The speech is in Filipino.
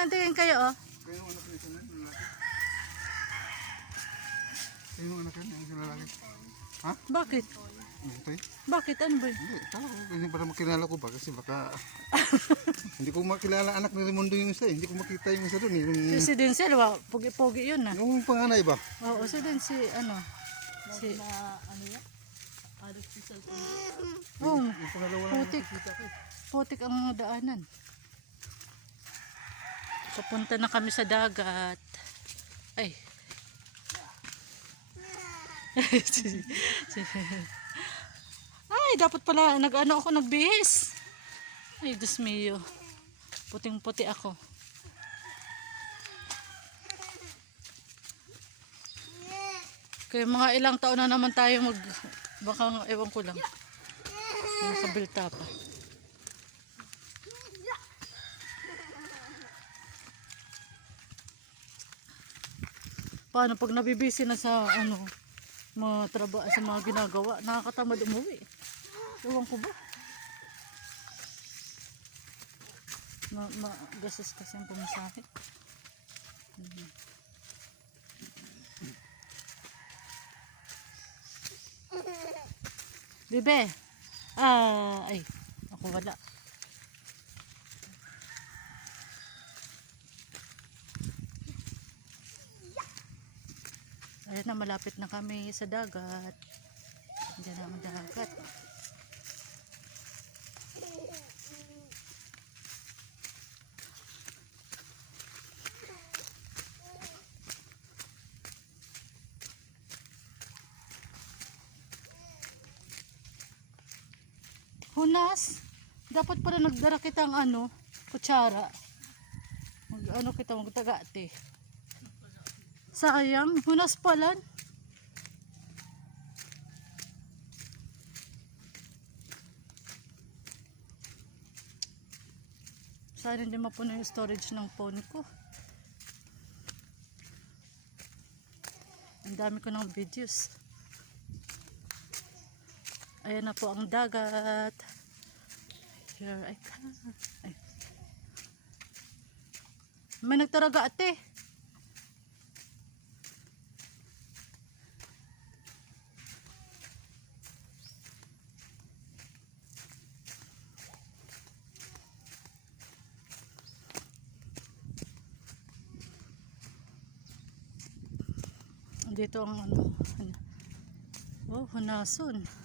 nandiyan kayo, oh. Kayo yung anak nito na, lalaki. Kayo yung anak yan, yung lalaki. Ha? Bakit? Ito eh. Bakit? Ano ba? Hindi, tala ko. Hindi para makilala ko ba? Kasi baka... hindi ko makilala anak ni Raimundo yung isa eh. Hindi ko makita yung isa doon eh. Yung, Si Denzel, pogi-pogi yun na. yung panganay ba? Oo, si Denzel, ano? Si... ano yan? Adik si cellphone. Oh, Yung pangalawa lang putik. nakikita ko eh. Putik ang daanan. Papunta na kami sa dagat. Ay. Ay, dapat pala nag-ano ako, nagbihis. Ay, Diyos mio. Puting-puti ako. Kaya mga ilang taon na naman tayo baka ewan ko lang. Nakabilta pa. Paano pag nabibisi na sa mga trabaho, sa mga ginagawa, nakakatamad umuwi. Ewan ko ba? Gastos kasi ang pumasahe. Bebe. Ay, ako wala. Ayan na, malapit na kami sa dagat. Diyan na ang dagat. Hunas, dapat pala nagdara kitang kutsara. Kita magtagate. Sayang, hunas pala. Sana hindi mapuno yung storage ng phone ko. Ang dami ko ng videos. Ayan na po ang dagat. Here I come. Ay. May nagtaraga ate. Dito ang oh, hunason.